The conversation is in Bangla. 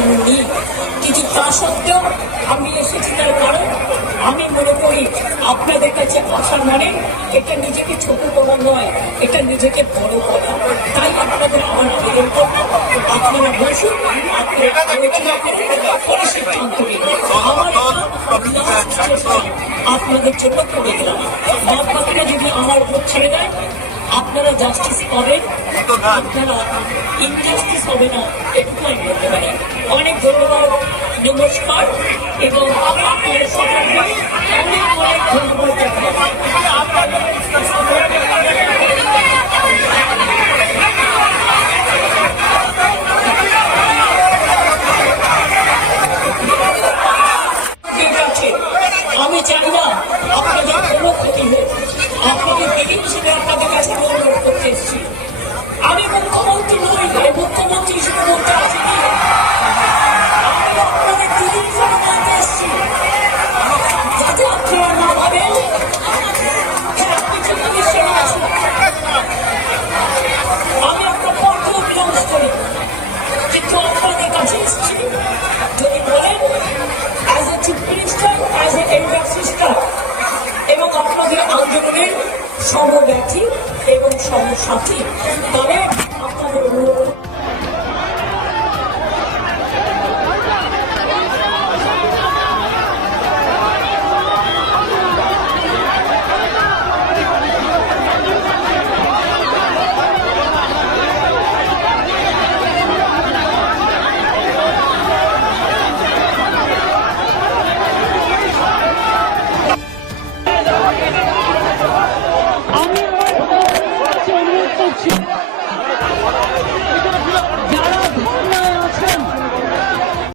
নেই কিন্তু তা সত্ত্বেও আমি এসেছি তার কারণ আমি মনে করি আপনাদের কাছে আসা মানে এটা নিজেকে ছোট করা নয় এটা নিজেকে বড় করা। তাই আপনাদের আমার আবেদন করব। আপনারা বসুন আপনারা আপনাদের জন্য করে দিলাম। বাকিটা যদি আমার উপর ছেড়ে দেয় আপনারা জাস্টিস করেন আপনারা ইনজাস্টিস হবে না এটুকু আমি বলতে পারি। অনেক ধন্যবাদ, নমস্কার, এবং আপনাদের সকলকে অনেক অনেক ধন্যবাদ সমব্যথী এবং সমসাথী। তবে